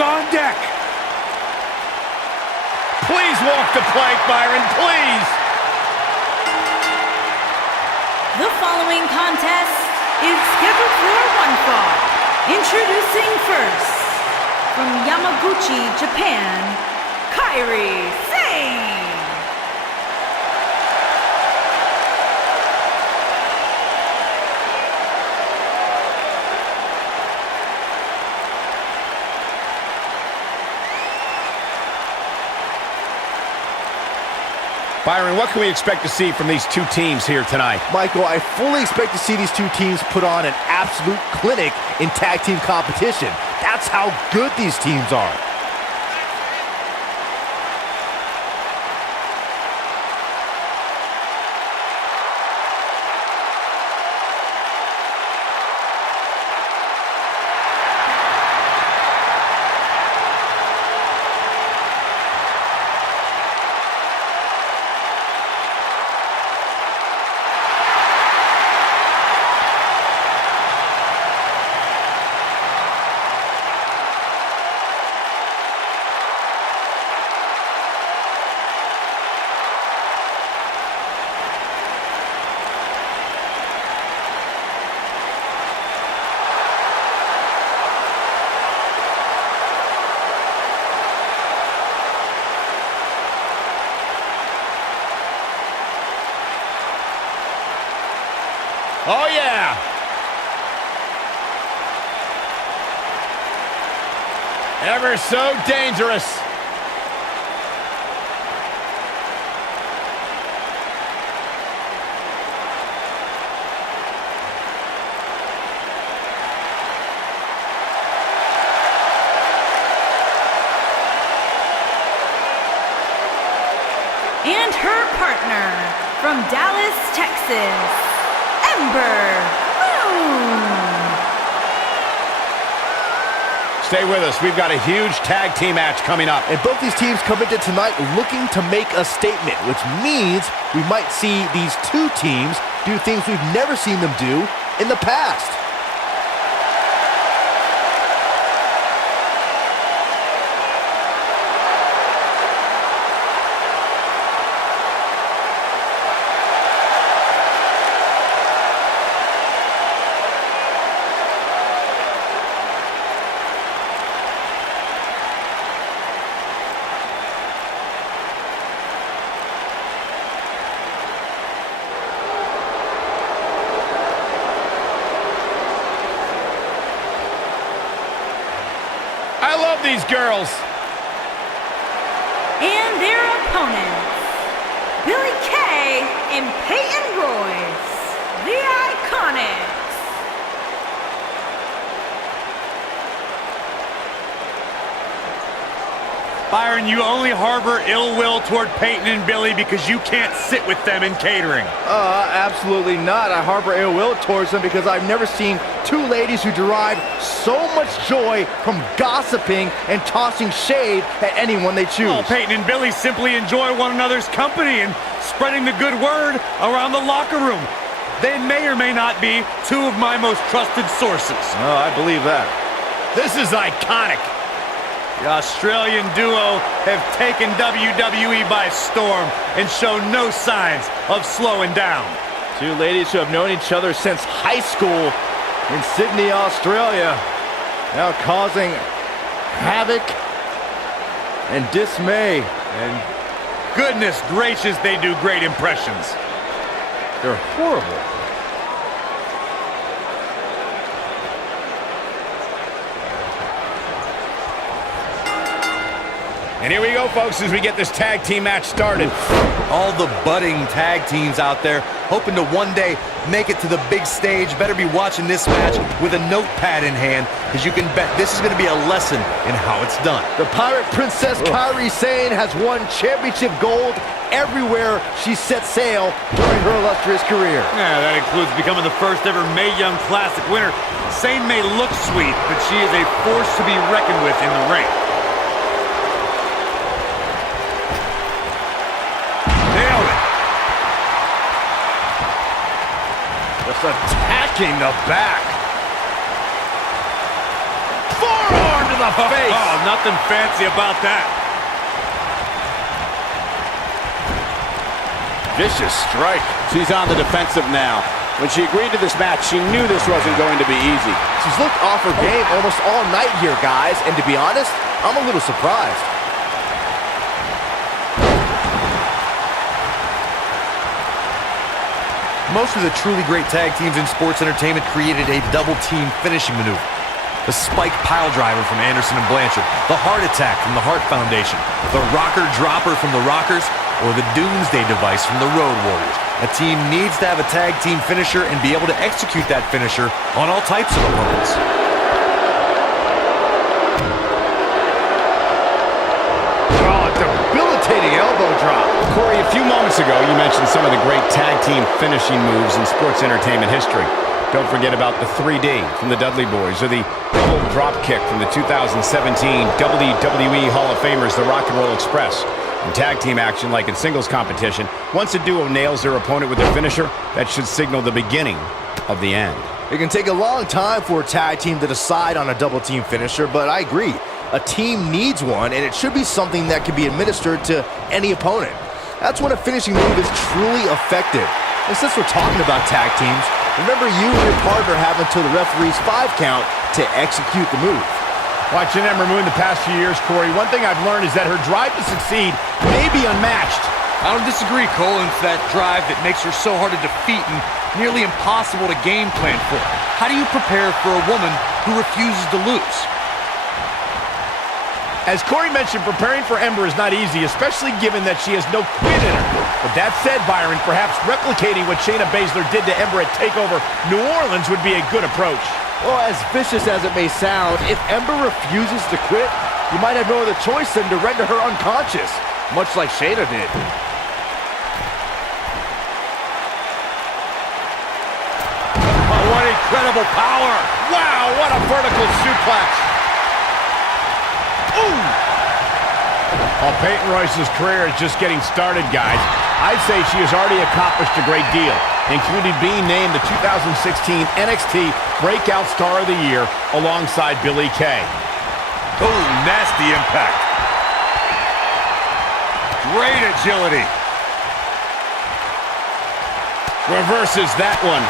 on deck. Please walk the plank, Byron, please. The following contest is scheduled for one fall. Introducing first, from Yamaguchi, Japan, Kairi, Sane. Byron, what can we expect to see from these two teams here tonight? Michael, I fully expect to see these two teams put on an absolute clinic in tag team competition. That's how good these teams are. Oh, yeah. Ever so dangerous. And her partner, from Dallas, Texas, Ember. Stay with us. We've got a huge tag team match coming up. And both these teams come into tonight looking to make a statement, which means we might see these two teams do things we've never seen them do in the past. I love these girls. And their opponents, Billy Kay and Peyton Royce, the IIconics. Byron, you only harbor ill will toward Peyton and Billy because you can't sit with them in catering. Absolutely not. I harbor ill will towards them because I've never seen two ladies who derive so much joy from gossiping and tossing shade at anyone they choose. Oh, Peyton and Billy simply enjoy one another's company and spreading the good word around the locker room. They may or may not be two of my most trusted sources. Oh, I believe that. This is iconic. The Australian duo have taken WWE by storm and show no signs of slowing down. Two ladies who have known each other since high school in Sydney, Australia, now causing havoc and dismay. And goodness gracious, they do great impressions. They're horrible. And here we go, folks, as we get this tag team match started. All the budding tag teams out there hoping to one day make it to the big stage better be watching this match with a notepad in hand, because you can bet this is going to be a lesson in how it's done. The Pirate Princess Kairi Sane has won championship gold everywhere she set sail during her illustrious career. Yeah, that includes becoming the first ever Mae Young Classic winner. Sane may look sweet, but she is a force to be reckoned with in the ring. Attacking the back. Forearm to the face. Oh, nothing fancy about that. Vicious strike. She's on the defensive now. When she agreed to this match, she knew this wasn't going to be easy. She's looked off her game almost all night here, guys. And to be honest, I'm a little surprised. Most of the truly great tag teams in sports entertainment created a double-team finishing maneuver. The spike pile driver from Anderson and Blanchard, the heart attack from the Hart Foundation, the rocker dropper from the Rockers, or the Doomsday device from the Road Warriors. A team needs to have a tag team finisher and be able to execute that finisher on all types of opponents. Oh, debilitating elbow drop. Corey, a few moments ago, you mentioned some of the great tag team finishing moves in sports entertainment history. Don't forget about the 3D from the Dudley Boys, or the double drop kick from the 2017 WWE Hall of Famers, the Rock and Roll Express. In tag team action, like in singles competition, once a duo nails their opponent with their finisher, that should signal the beginning of the end. It can take a long time for a tag team to decide on a double team finisher, but I agree. A team needs one, and it should be something that can be administered to any opponent. That's when a finishing move is truly effective. And since we're talking about tag teams, remember you and your partner have until the referee's 5 count to execute the move. Watching Ember Moon the past few years, Corey, one thing I've learned is that her drive to succeed may be unmatched. I don't disagree, Cole. It's that drive that makes her so hard to defeat and nearly impossible to game plan for. How do you prepare for a woman who refuses to lose? As Corey mentioned, preparing for Ember is not easy, especially given that she has no quit in her. But that said, Byron, perhaps replicating what Shayna Baszler did to Ember at TakeOver New Orleans would be a good approach. Well, as vicious as it may sound, if Ember refuses to quit, you might have no other choice than to render her unconscious, much like Shayna did. Oh, what incredible power! Wow, what a vertical suplex! Ooh! While Peyton Royce's career is just getting started, guys, I'd say she has already accomplished a great deal, including being named the 2016 NXT Breakout Star of the Year alongside Billie Kay. Oh, nasty impact. Great agility. Reverses that one.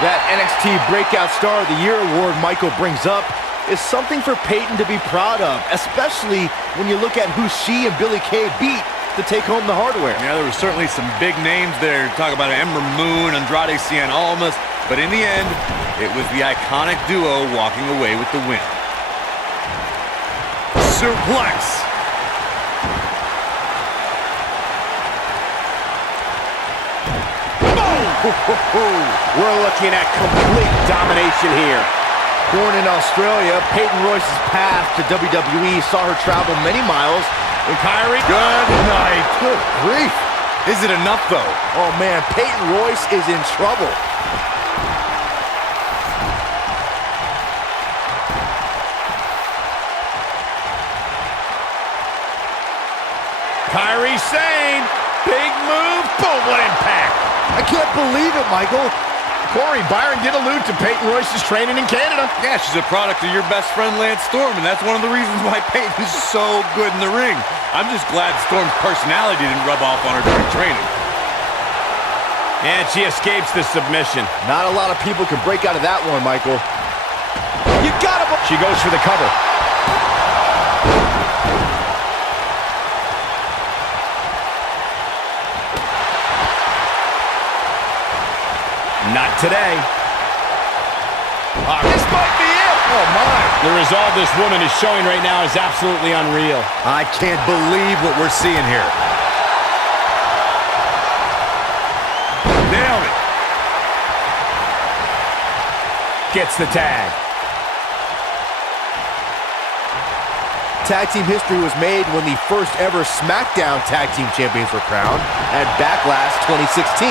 That NXT Breakout Star of the Year award Michael brings up is something for Peyton to be proud of, especially when you look at who she and Billie Kay beat to take home the hardware. Yeah, there were certainly some big names there. Talk about Ember Moon, Andrade Cien Almas, but in the end, it was the iconic duo walking away with the win. Suplex. We're looking at complete domination here. Born in Australia, Peyton Royce's path to WWE saw her travel many miles. And Kairi, good night. Good grief. Is it enough, though? Oh, man, Peyton Royce is in trouble. Kairi Sane, big move, boom, what impact. I can't believe it, Michael. Corey, Byron did allude to Peyton Royce's training in Canada. Yeah, she's a product of your best friend, Lance Storm, and that's one of the reasons why Peyton's so good in the ring. I'm just glad Storm's personality didn't rub off on her during training. And she escapes the submission. Not a lot of people can break out of that one, Michael. You gotta... She goes for the cover. Not today. This might be it. Oh, my. The resolve this woman is showing right now is absolutely unreal. I can't believe what we're seeing here. Nailed it. Gets the tag. Tag team history was made when the first ever Smackdown Tag Team Champions were crowned at Backlash 2016.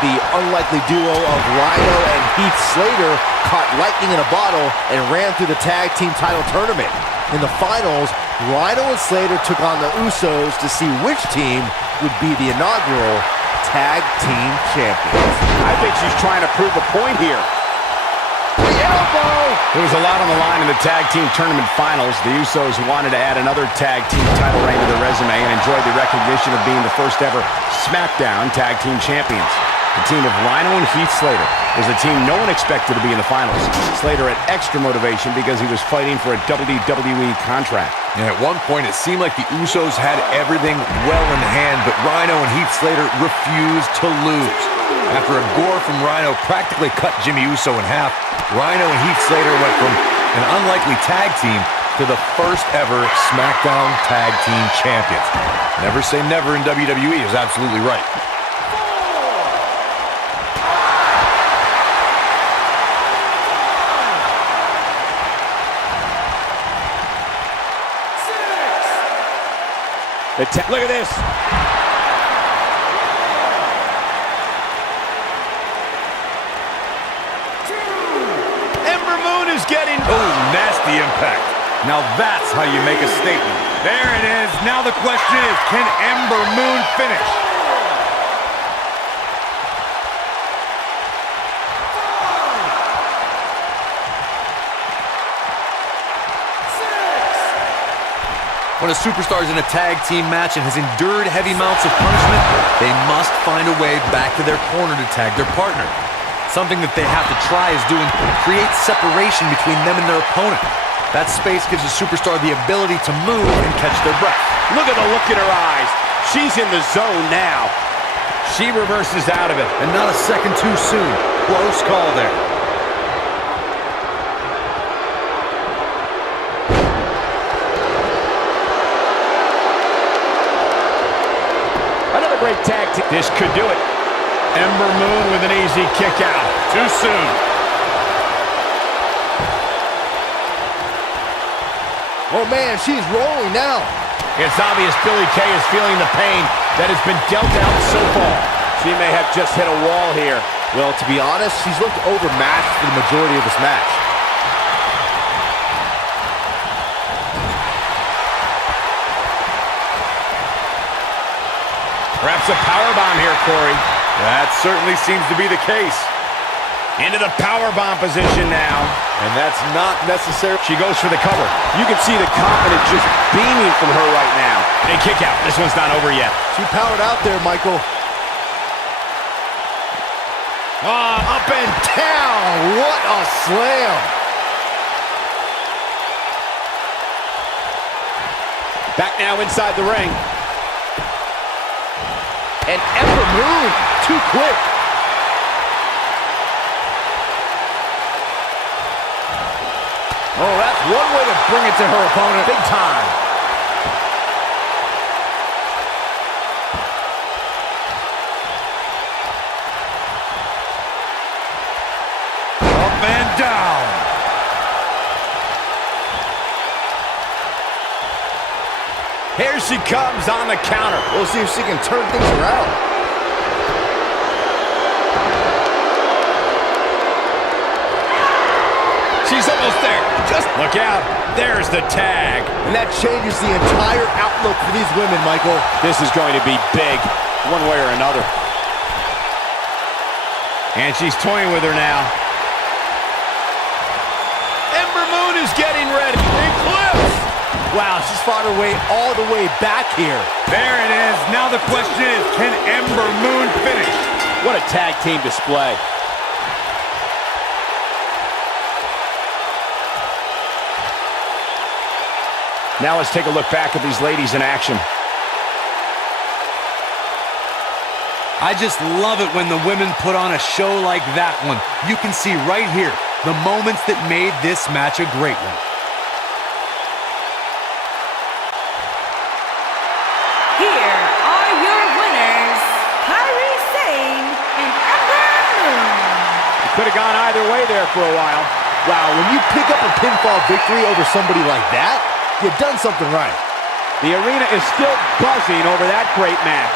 The unlikely duo of Rhino and Heath Slater caught lightning in a bottle and ran through the tag team title tournament. In the finals, Rhino and Slater took on the Usos to see which team would be the inaugural tag team champions. I think she's trying to prove a point here. elbow. There was a lot on the line in the tag team tournament finals. The Usos wanted to add another tag team title reign to their resume and enjoyed the recognition of being the first ever Smackdown tag team champions. The team of Rhino and Heath Slater was the team no one expected to be in the finals. Slater had extra motivation because he was fighting for a WWE contract. And at one point, it seemed like the Usos had everything well in hand, but Rhino and Heath Slater refused to lose. After a gore from Rhino practically cut Jimmy Uso in half, Rhino and Heath Slater went from an unlikely tag team to the first ever SmackDown Tag Team Champions. Never say never in WWE is absolutely right. Look at this. Ember Moon is getting... Oh, nasty impact. Now that's how you make a statement. There it is. Now the question is, can Ember Moon finish? When a superstar is in a tag team match and has endured heavy amounts of punishment, they must find a way back to their corner to tag their partner. Something that they have to try is doing create separation between them and their opponent. That space gives a superstar the ability to move and catch their breath. Look at the look in her eyes. She's in the zone now. She reverses out of it. And not a second too soon. Close call there. Great tag team. This could do it. Ember Moon with an easy kick out. Too soon. Oh, man, she's rolling now. It's obvious Billie Kay is feeling the pain that has been dealt out so far. She may have just hit a wall here. Well, to be honest, she's looked overmatched for the majority of this match. Perhaps a powerbomb here, Corey. That certainly seems to be the case. Into the powerbomb position now. And that's not necessary. She goes for the cover. You can see the confidence just beaming from her right now. Big kick out. This one's not over yet. She powered out there, Michael. Up and down. What a slam. Back now inside the ring. And Ember Moon, too quick. Oh, that's one way to bring it to her opponent. Big time. Up and down. Here she comes on the counter. We'll see if she can turn things around. She's almost there. Just look out. There's the tag. And that changes the entire outlook for these women, Michael. This is going to be big, one way or another. And she's toying with her now. Ember Moon is getting ready. Eclipse. Wow, she's fought her way all the way back here. There it is. Now the question is, can Ember Moon finish? What a tag team display. Now let's take a look back at these ladies in action. I just love it when the women put on a show like that one. You can see right here the moments that made this match a great one. Here are your winners, Kairi, Sane, and Ember Moon. It could have gone either way there for a while. Wow, when you pick up a pinfall victory over somebody like that, you've done something right. The arena is still buzzing over that great match.